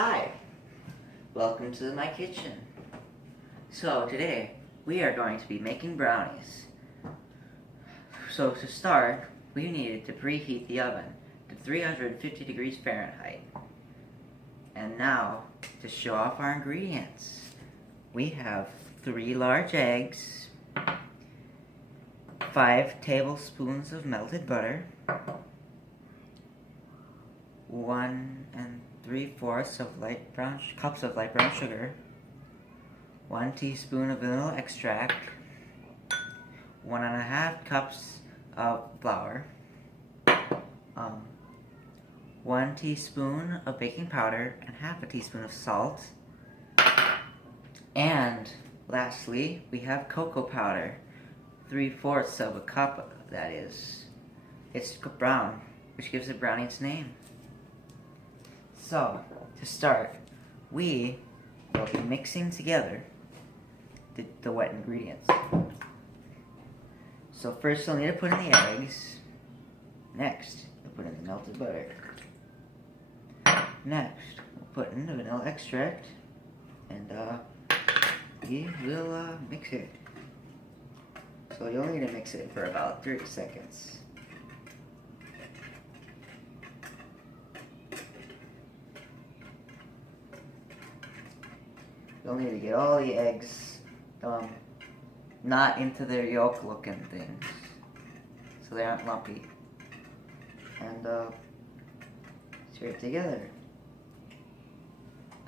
Hi, welcome to my kitchen. So today we are going to be making brownies. So to start, we needed to preheat the oven to 350 degrees Fahrenheit. And now to show off our ingredients. We have 3 large eggs, 5 tablespoons of melted butter, 1 3/4 of cups of light brown sugar, 1 teaspoon of vanilla extract, 1.5 cups of flour, 1 teaspoon of baking powder, and half a teaspoon of salt. And lastly, we have cocoa powder, 3/4 of a cup, that is. It's brown, which gives the brownie its name. So, to start, we will be mixing together the wet ingredients. So first we'll need to put in the eggs. Next, we'll put in the melted butter. Next, we'll put in the vanilla extract. And we will mix it. So you'll need to mix it for about 30 seconds. You'll need to get all the eggs not into their yolk looking things, so they aren't lumpy. And stir it together.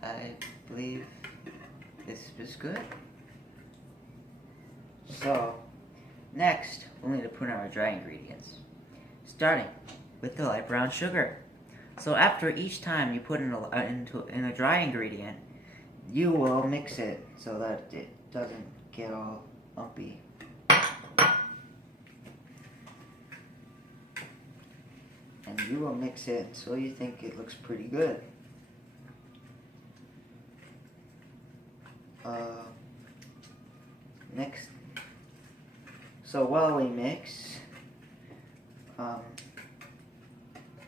I believe this is good. So next we'll need to put in our dry ingredients, starting with the light brown sugar. So after each time you put in a dry ingredient, you will mix it so that it doesn't get all lumpy. And you will mix it so you think it looks pretty good. Next, so while we mix, I'll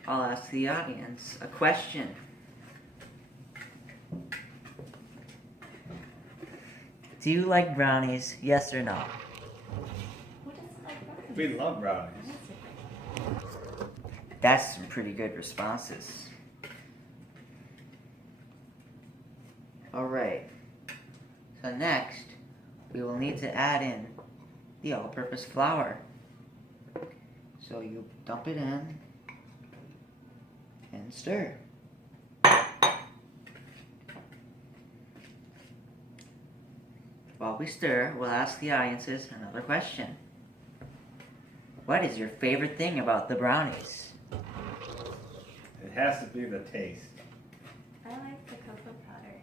ask the audience a question. Do you like brownies, yes or no? Who doesn't like brownies? We love brownies. That's some pretty good responses. Alright, so next we will need to add in the all-purpose flour. So you dump it in and stir. While we stir, we'll ask the audiences another question. What is your favorite thing about the brownies? It has to be the taste. I like the cocoa powder.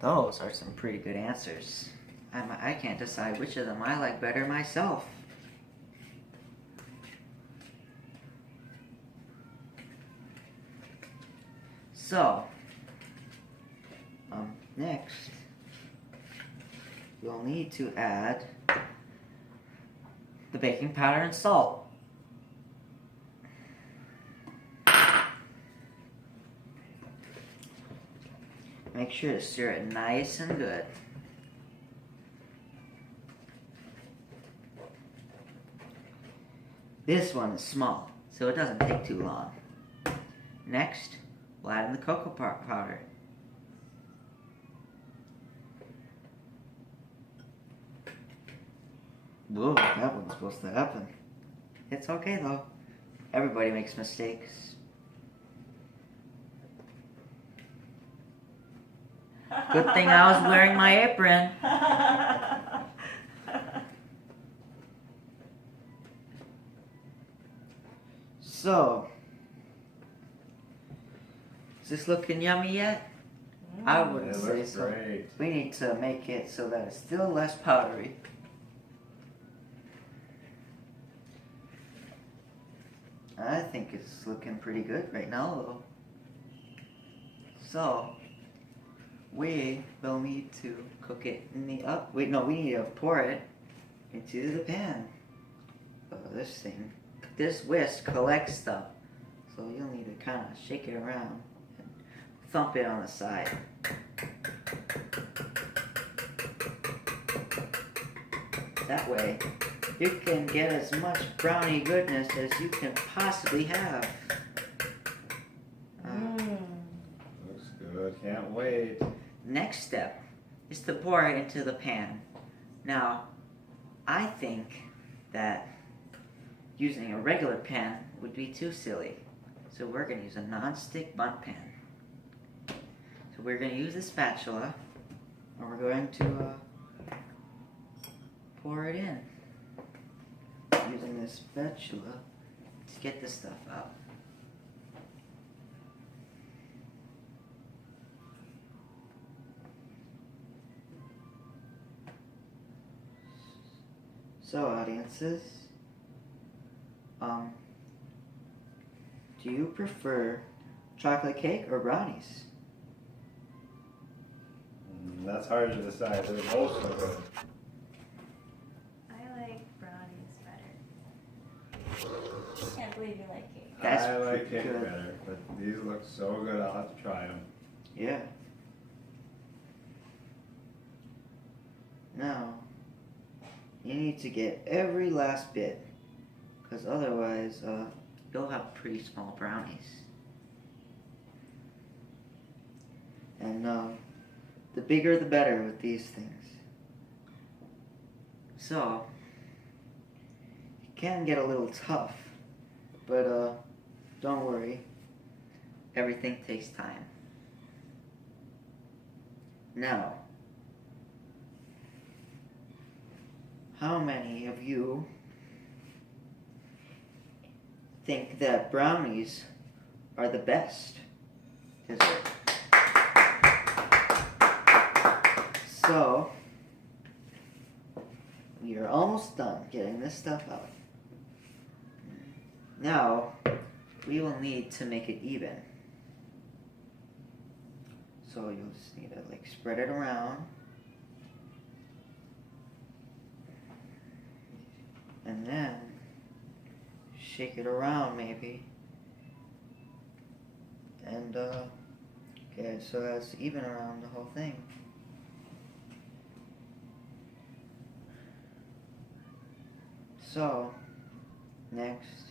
Those are some pretty good answers. I can't decide which of them I like better myself. So, next, you'll need to add the baking powder and salt. Make sure to stir it nice and good. This one is small, so it doesn't take too long. Next, we'll add in the cocoa powder. Whoa, that wasn't supposed to happen. It's okay though. Everybody makes mistakes. Good thing I was wearing my apron. So, is this looking yummy yet? I wouldn't It say looks so. great. We need to make it so that it's still less powdery. I think it's looking pretty good right now though. So, we will need to cook it in the we need to pour it into the pan. This whisk collects stuff. So you'll need to kind of shake it around and thump it on the side. That way, you can get as much brownie goodness as you can possibly have. Looks good. Can't wait. Next step is to pour it into the pan. Now, I think that using a regular pan would be too silly. So we're going to use a non-stick bundt pan. So we're going to use the spatula, and we're going to pour it in. Using this spatula to get the stuff out. So, audiences, do you prefer chocolate cake or brownies? That's hard to decide. They're both so good. I like brownies better. Can't believe you like cake. That's I like pretty cake good. better, but these look so good. I'll have to try them. Yeah. Now, you need to get every last bit, because otherwise, you'll have pretty small brownies. And the bigger the better with these things. So, it can get a little tough, but don't worry, everything takes time. Now, how many of you think that brownies are the best dessert? So, we are almost done getting this stuff out. Now, we will need to make it even. So you'll just need to like spread it around. And then shake it around maybe. And okay, so that's even around the whole thing. So next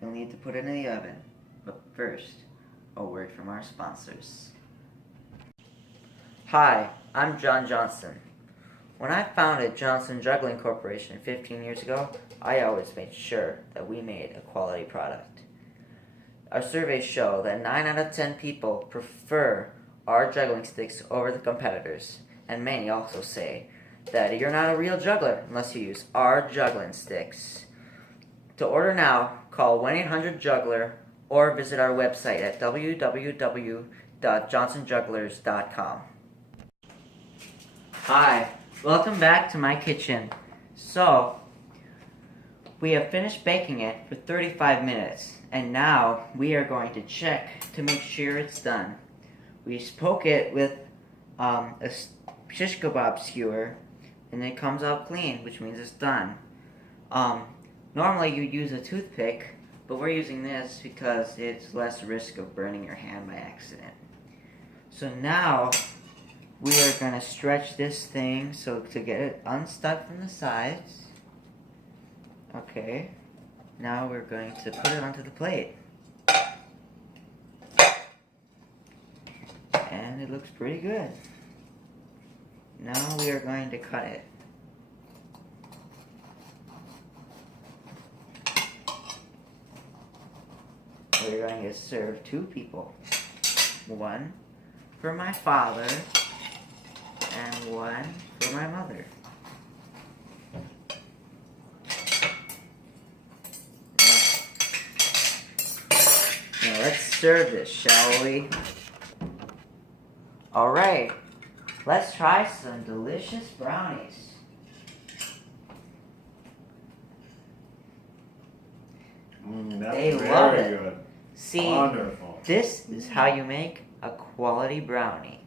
you'll need to put it in the oven. But first, a word from our sponsors. Hi, I'm John Johnson. When I founded Johnson Juggling Corporation 15 years ago, I always made sure that we made a quality product. Our surveys show that 9 out of 10 people prefer our juggling sticks over the competitors, and many also say that you're not a real juggler unless you use our juggling sticks. To order now, call 1-800-JUGGLER or visit our website at www.johnsonjugglers.com. Hi, welcome back to my kitchen. So, we have finished baking it for 35 minutes, and now we are going to check to make sure it's done. We poke it with a shish kebab skewer, and it comes out clean, which means it's done. Normally you'd use a toothpick, but we're using this because it's less risk of burning your hand by accident. So now we are going to stretch this thing so to get it unstuck from the sides. Okay, now we're going to put it onto the plate. And it looks pretty good. Now we are going to cut it. We're going to serve 2 people. 1 for my father and 1 for my mother. Now let's serve this, shall we? Alright, let's try some delicious brownies. That's They very love it. good. See, Wonderful. this is how you make a quality brownie.